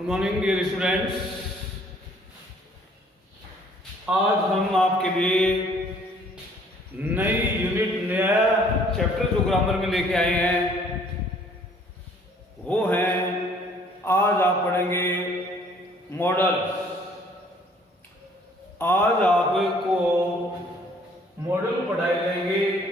Good morning dear students. आज हम आपके लिए नई यूनिट, नया चैप्टर जो ग्रामर में लेके आए हैं वो है, आज आप पढ़ेंगे मॉडल्स। आज आपको मॉडल पढ़ाए जाएंगे।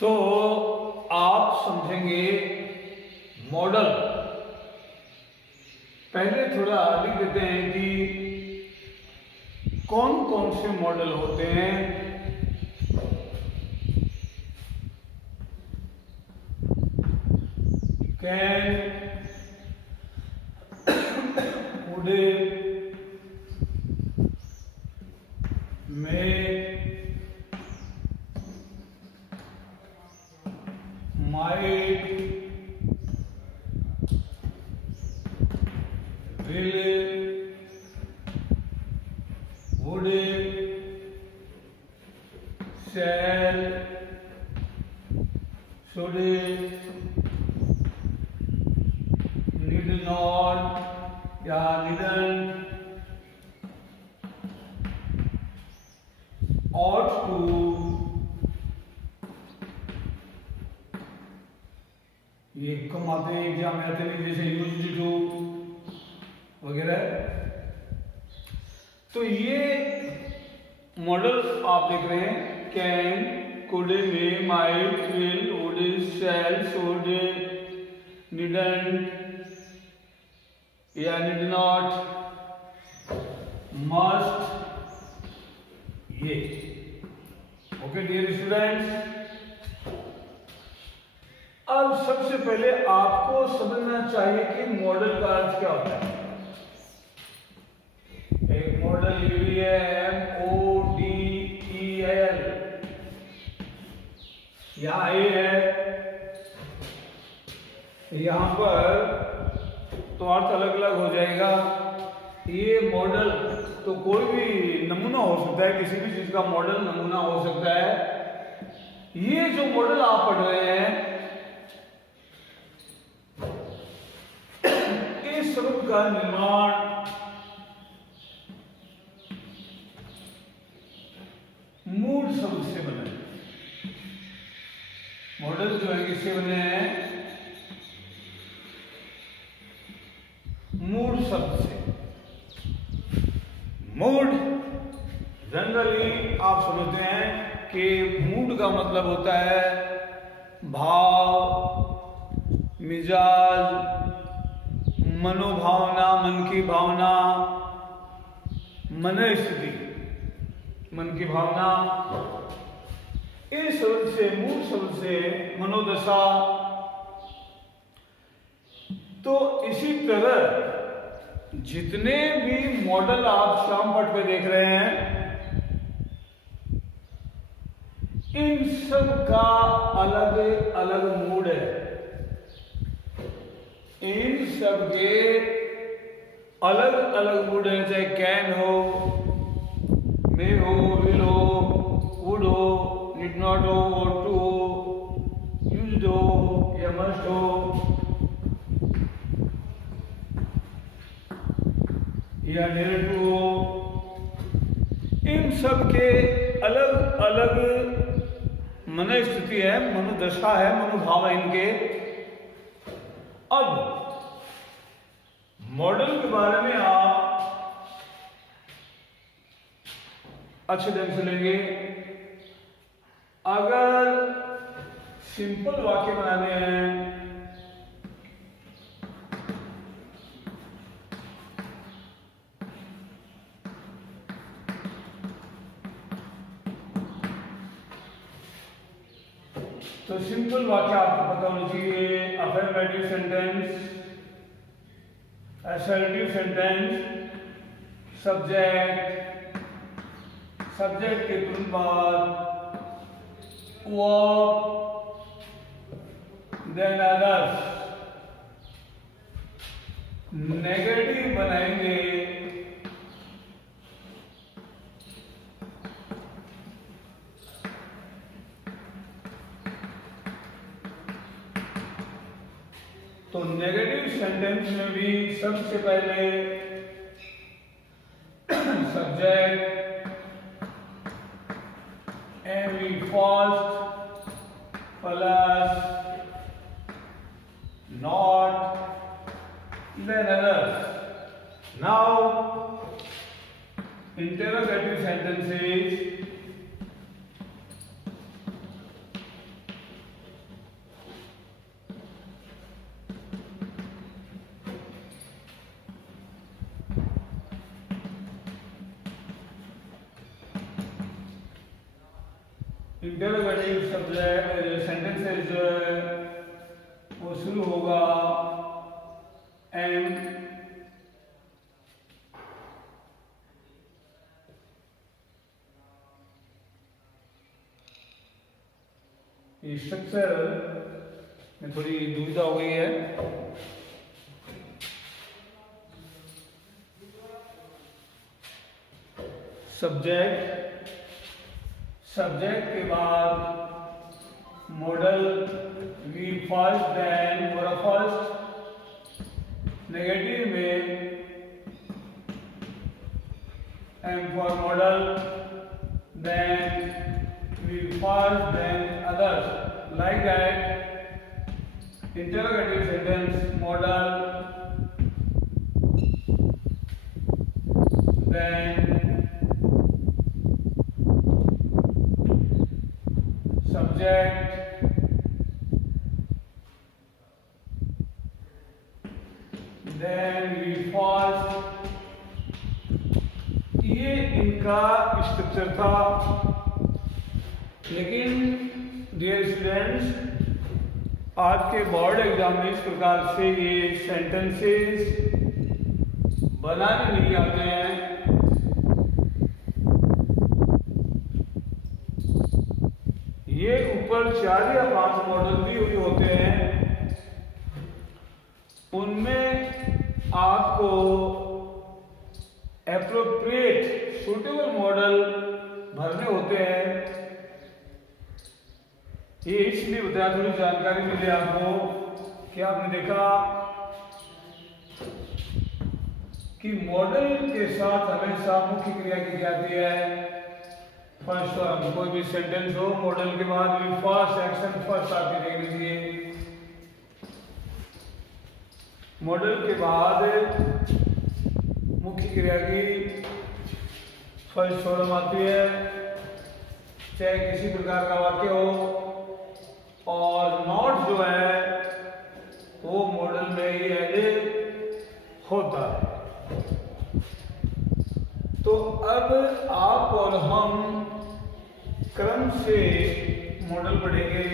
तो आप समझेंगे मॉडल। पहले थोड़ा लिख देते हैं कि कौन कौन से मॉडल होते हैं। Can, would, may, might, will, would, shall, should, need not या needn't, ought to, ये कम आते हैं एग्जाम में, आते नहीं, जैसे यूज्ड टू वगैरह। तो ये मॉडल आप देख रहे हैं, can, could, may, might, will, would, shall, should, needn't या नीड नॉट, मस्ट, ये। ओके डियर स्टूडेंट्स, अब सबसे पहले आपको समझना चाहिए कि मॉडल का अर्थ क्या होता है। एक मॉडल ये भी है MODEL, यहां ए है, यहां पर तो अर्थ अलग अलग हो जाएगा। ये मॉडल तो कोई भी नमूना हो सकता है, किसी भी चीज का मॉडल नमूना हो सकता है। ये जो मॉडल आप पढ़ रहे हैं, इस शब्द का निर्माण मूल शब्द से बना है। मॉडल जो है किससे बने हैं? मूड शब्द से। मूड जनरली आप समझते हैं कि मूड का मतलब होता है भाव, मिजाज, मनोभावना, मन की भावना, मन स्थिति, मन की भावना। इस शब्द से, मूल शब्द से मनोदशा। तो इसी तरह जितने भी मॉडल आप श्यामपट्ट पे देख रहे हैं, इन सब का अलग अलग मूड है। इन सब के अलग अलग मूड है, चाहे कैन हो, मे हो, विल हो, वुड हो, नीड नॉट हो, ought to हो, यूज्ड हो या मस्ट हो, या needed to हो। इन सब के अलग अलग मन स्थिति है, मनोदशा है, मनोभाव है इनके। अब मॉडल के बारे में आप अच्छे ढंग से लेंगे। अगर सिंपल वाक्य बनाने हैं तो सिंपल वाक्य आपको पता होना चाहिए। Affirmative sentence, assertive sentence, subject, subject के तुरंत बाद वर्ब, देन अदर्स, नेगेटिव बनाएंगे तो नेगेटिव सेंटेंस में भी सबसे पहले subject every first plus not then others. Now interrogative sentences interrogative subject sentences जो है वो शुरू होगा एंड स्ट्रक्चर में थोड़ी दुविधा हो गई है। सब्जेक्ट के बाद मॉडल वी फर्स्ट देन और फर्स्ट नेगेटिव में M for modal then we first then others like that interrogative sentence modal then subject then we first ये इनका स्ट्रक्चर था। लेकिन डियर स्टूडेंट्स आज के बोर्ड एग्जाम में इस प्रकार से ये सेंटेंसेस बनाने नहीं आते हैं। ये ऊपर 4 या 5 मॉडल भी हुए होते हैं, उनमें आपको एप्रोप्रिएट सूटेबल मॉडल भरने होते हैं। ये इसलिए बताया थोड़ी जानकारी मिले आपको कि आपने देखा कि मॉडल के साथ हमेशा मुख्य क्रिया की जाती है। फर्स्ट कोई भी सेंटेंस हो मॉडल के बाद भी फर्स्ट एक्शन फर्स्ट आपके देख लीजिए। मॉडल के बाद मुख्य क्रिया की फर्स्ट फॉर्म आती है, चाहे किसी प्रकार का वाक्य हो, और नॉट जो है वो मॉडल में ही एडेड होता है। तो अब आप और हम क्रम से मॉडल पढ़ेंगे।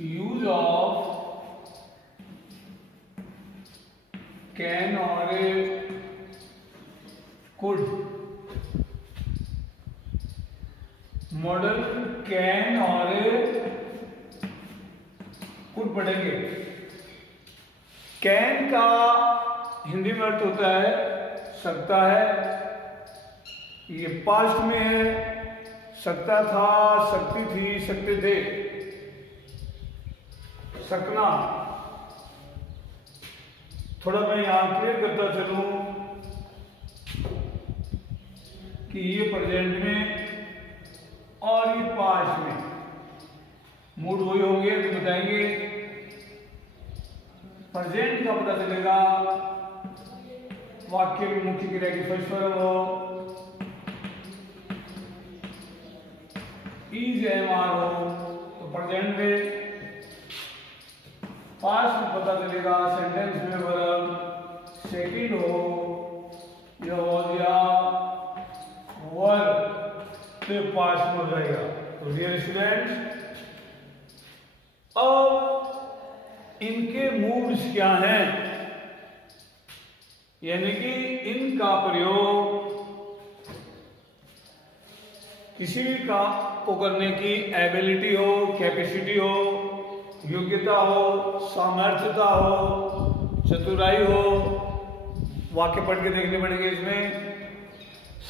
यूज ऑफ कैन और कुड। मॉडल कैन और कुड पढ़ेंगे। कैन का हिंदी में अर्थ होता है सकता है, ये पास्ट में है, सकता था, सकती थी, सकते थे, सकना। थोड़ा मैं यहां क्लियर करता चलूं कि ये प्रेजेंट में और ये पास्ट में मूड वही होंगे तो बताएंगे। प्रेजेंट का पता चलेगा वाक्य में मुख्य क्रिया की फर्स्ट फॉर्म हो, इज एम आर हो तो प्रेजेंट में। पास्ट में पता चलेगा सेंटेंस में वर्ब सेकंड हो या वॉज या वर्ब तो पास्ट में हो जाएगा। तो डियर स्टूडेंट्स अब इनके मूड्स क्या हैं यानी कि इनका प्रयोग किसी भी काम को करने की एबिलिटी हो, कैपेसिटी हो, योग्यता हो, सामर्थ्यता हो, चतुराई हो, वाक्य पढ़ के देखने पड़ेंगे इसमें।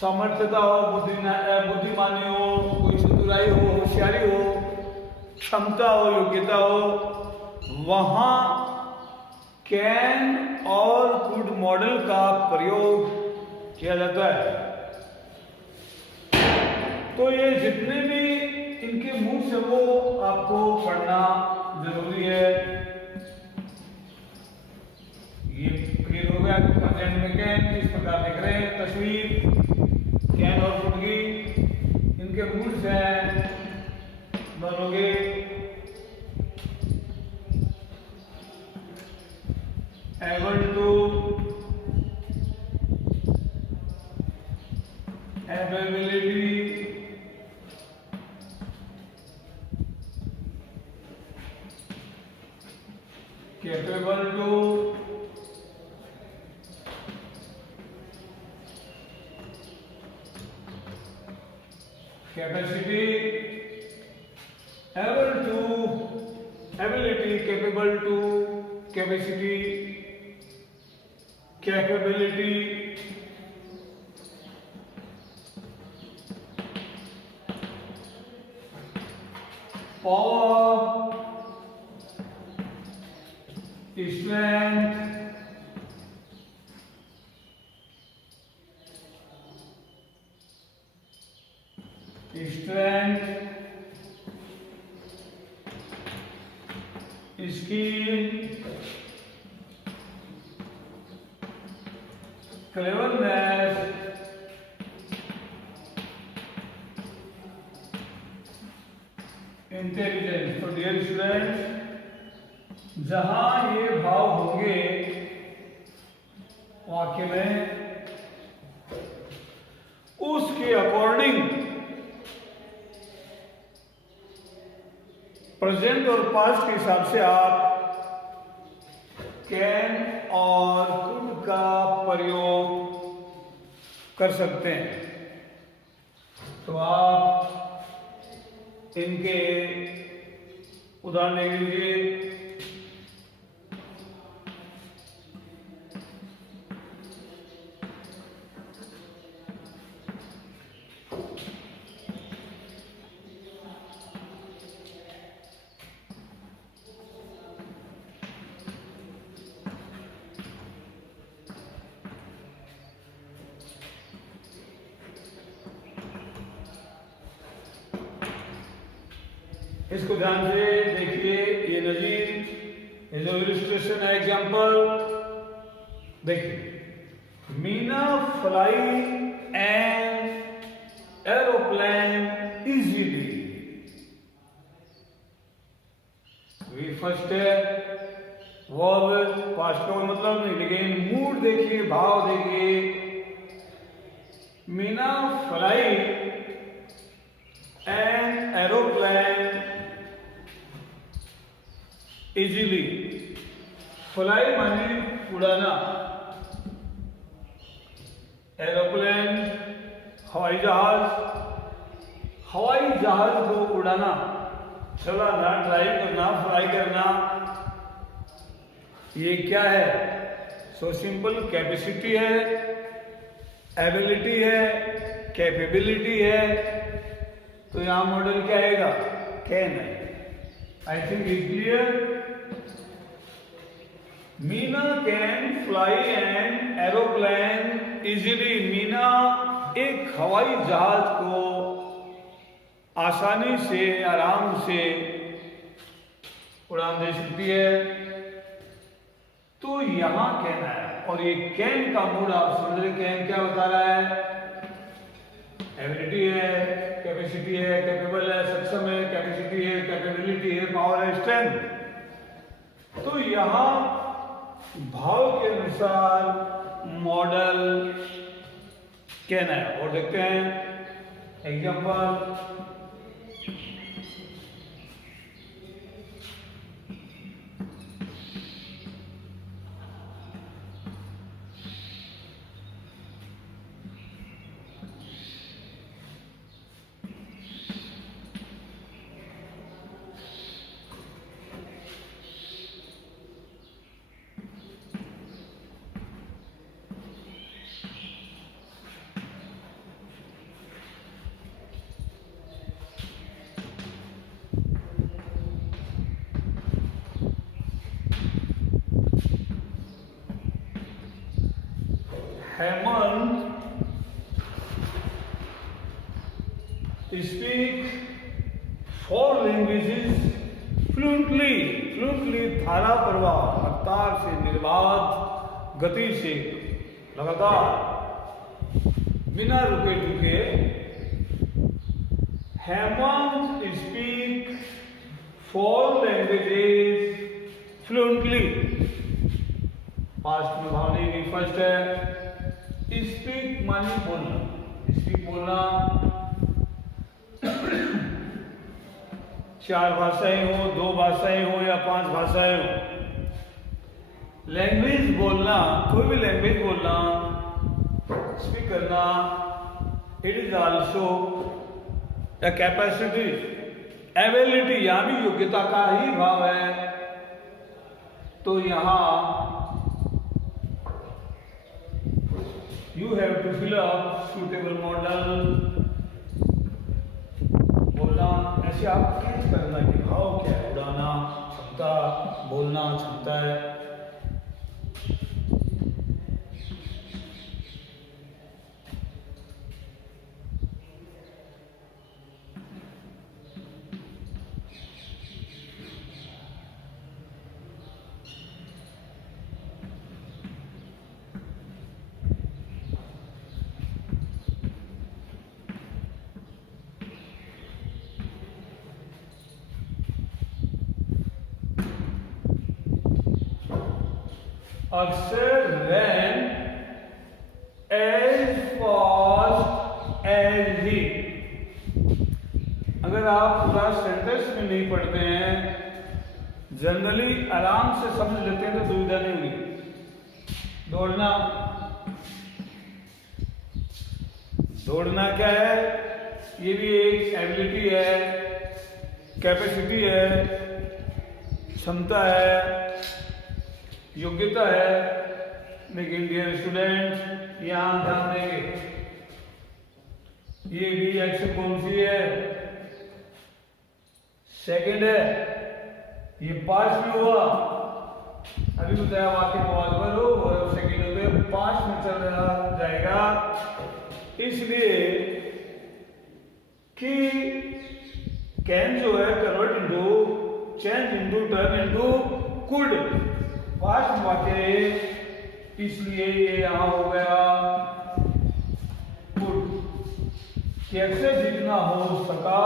सामर्थ्यता हो, बुद्धिमानी हो, कोई चतुराई हो, होशियारी हो, क्षमता हो, योग्यता हो, वहां कैन और कुड मॉडल का प्रयोग किया जाता है। तो ये जितने भी इनके मूल से वो आपको पढ़ना जरूरी है। ये क्लियर हो गया। कंटेंट में कैन किस प्रकार दिख रहे हैं, तस्वीर कैन और कुड की, इनके मूल से बनोगे able to, ability, capable to, capacity, able to, ability, capable to, capacity, capability, power, strength, skill, cleverness, intelligence. तो डियर स्टूडेंट्स, जहां ये भाव होंगे वाक्य में, उसके अकॉर्डिंग प्रेजेंट और पास्ट के हिसाब से आप कैन और कुड का प्रयोग कर सकते हैं। तो आप इनके उदाहरण ले लीजिए। इसको ध्यान से देखिए, ये नजीर, ये जो इलस्ट्रेशन है, एग्जांपल देखिए। Meena fly an aeroplane easily. First है वर्ब, पास्ट का मतलब नहीं, लेकिन मूड देखिए, भाव देखिए। Meena fly an aeroplane easily. Fly माने उड़ाना, एरोप्लेन हवाई जहाज, हवाई जहाज को उड़ाना, चलाना, ड्राइव करना, फ्लाई करना, ये क्या है? सो सिंपल, कैपेसिटी है, एबिलिटी है, कैपेबिलिटी है। तो यहां मॉडल क्या आएगा? कैन है। I think is clear. Meena can fly an aeroplane easily. Meena एक हवाई जहाज को आसानी से, आराम से उड़ान दे सकती है। तो यहां कैन है, और ये कैन का मूड आप समझ रहे। कैन क्या बता रहा है? एबिलिटी है, कैपेसिटी है, कैपेबल है, सक्षम है, कैपेसिटी है, कैपेबिलिटी है, पावर है, स्ट्रेंथ। तो यहां भाव के अनुसार मॉडल कहना है। और देखते हैं example. Hemant speak 4 languages fluently धारा प्रवाह रफ्तार से निर्बाध गति से लगातार बिना रुके टुके। Hemant speak 4 languages fluently. Past में भाव नहीं, फर्स्ट है स्पीक मानी बोलना, स्पीक बोलना। 4 भाषाएं हो, 2 भाषाएं हो या 5 भाषाएं हो। लैंग्वेज बोलना, कोई भी लैंग्वेज बोलना, स्पीक करना, it is also a capacity, ability, यहां भी योग्यता का ही भाव है। तो यहां you have to fill up suitable modal. बोलना ऐसे आप कैच करना कि भाव क्या है, उड़ाना क्षमता, बोलना क्षमता है। अक्सर ran as fast as he। अगर आप पूरा सेंटेंस में नहीं पढ़ते हैं, जनरली आराम से समझ लेते हैं तो दुविधा नहीं हुई। दौड़ना क्या है? ये भी एक एबिलिटी है, कैपेसिटी है, क्षमता है, योग्यता है। लेकिन डियर स्टूडेंट यहां ध्यान देंगे, ये डी एक्शन कौन सी है? सेकंड है। ये पांच में हुआ, अभी बताया वाक्य बहुत बार हो और सेकंड हो गए, 5 में चल रहा जाएगा। इसलिए कि कैन जो है convert into, change into, turn into could, past वाक्य, इसलिए ये यहां हो गया कुड। कैसे जितना हो सका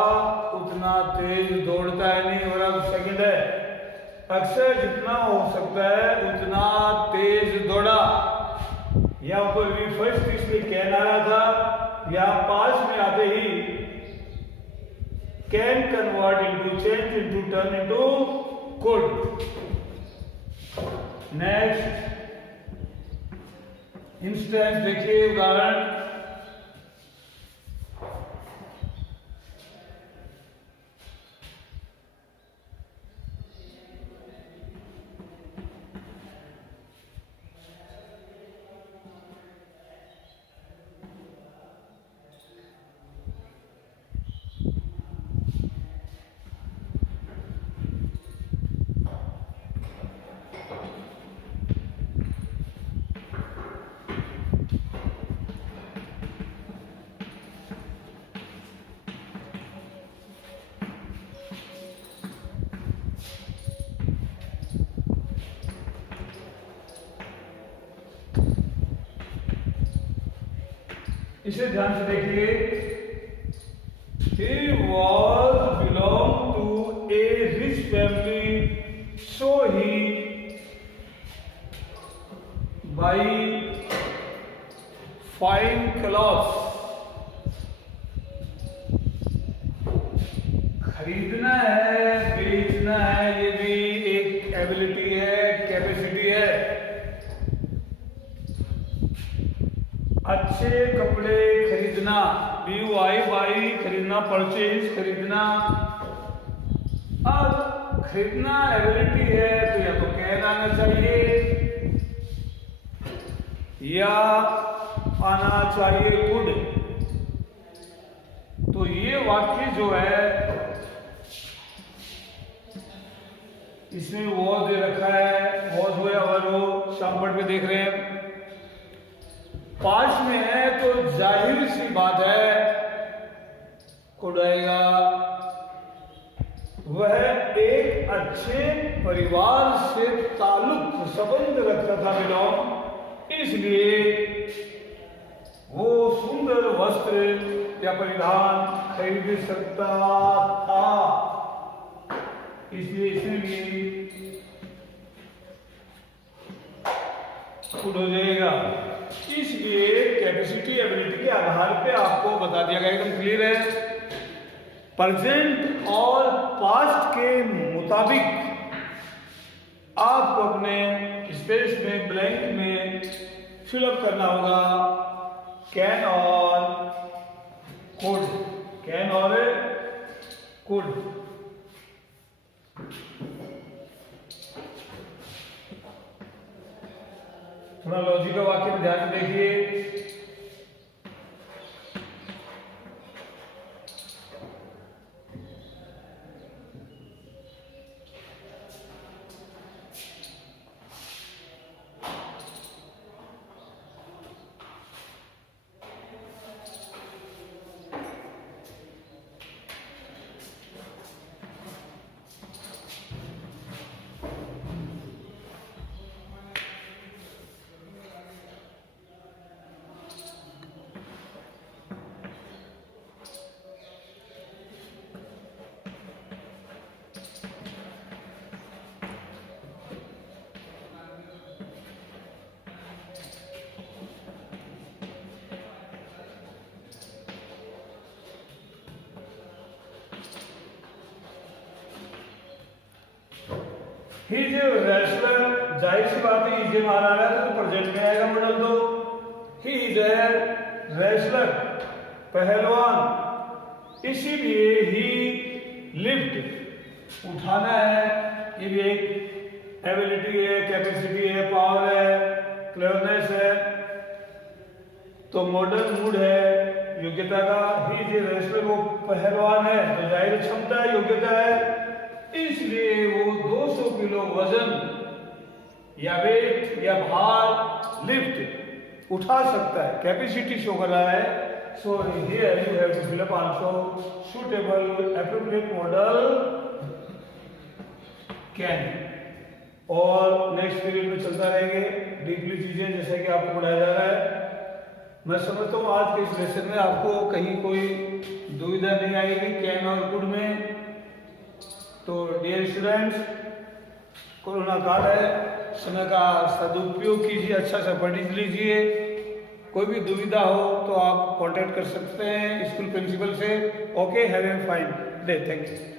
उतना तेज दौड़ता है नहीं। और अब सेकंड है, अक्सर जितना हो सकता है उतना तेज दौड़ा। यहां पर भी फर्स्ट इसलिए कैन आ रहा था, यहां पास में आते he can convert into, change into, turn into could. Next instance देखिए, उदाहरण। इसे ध्यान से देखिए। He was belong to a rich family, so he buy fine clothes। खरीदना है, बेचना है, ये भी एक एबिलिटी है, कैपेसिटी है। अच्छे कपड़े खरीदना, बाई खरीदना, परचेज खरीदना। अब खरीदना एबिलिटी है तो या तो कैन आना चाहिए या आना चाहिए कुड। तो ये वाक्य जो है इसमें वॉज दे रखा है, वॉज हो या वर हो, शामपट पे देख रहे हैं। पास्ट में है तो जाहिर सी बात है कुड आएगा। वह एक अच्छे परिवार से ताल्लुक संबंध रखता था बिलोंग, इसलिए वो सुंदर वस्त्र या परिधान खरीद सकता था। इसलिए गुड हो जाएगा। इसलिए कैपेसिटी एबिलिटी के आधार पे आपको बता दिया गया, एकदम क्लियर है। प्रेजेंट और पास्ट के मुताबिक आपको अपने स्पेस में ब्लैंक में फिलअप करना होगा कैन और कुड, कैन और कुड। थोड़ा लॉजिक का वाक्य में ध्यान से देखिए। ही इज रेसलर, जाहिर सी बात है इज मार आ रहा है तो प्रेजेंट में आएगा मॉडल। तो ही इज ए रेसलर, पहलवान, इसीलिए ही लिफ्ट, उठाना है, ये भी एक एबिलिटी है, कैपेसिटी है, पावर है, क्लेवरनेस है। तो मॉडर्न मूड है योग्यता का। ही इज ए रेसलर, वो पहलवान है तो जाहिर क्षमता है, योग्यता है, इसलिए वो 200 किलो वजन या वेट या भार लिफ्ट उठा सकता है, कैपेसिटी शो कर रहा है। So here you have to fill up also suitable appropriate modal can. और नेक्स्ट पीरियड में चलता रहेंगे डीपली चीजें जैसे कि आपको पढ़ाया जा रहा है। मैं समझता हूँ आज के इस लेसन में आपको कहीं कोई दुविधा नहीं आएगी कैन और कुड में। तो डियर स्टूडेंट्स, कोरोना काल है, समय का सदुपयोग कीजिए, अच्छा से पढ़ लीजिए। कोई भी दुविधा हो तो आप कांटेक्ट कर सकते हैं स्कूल प्रिंसिपल से। Okay, have a fine day, thank you.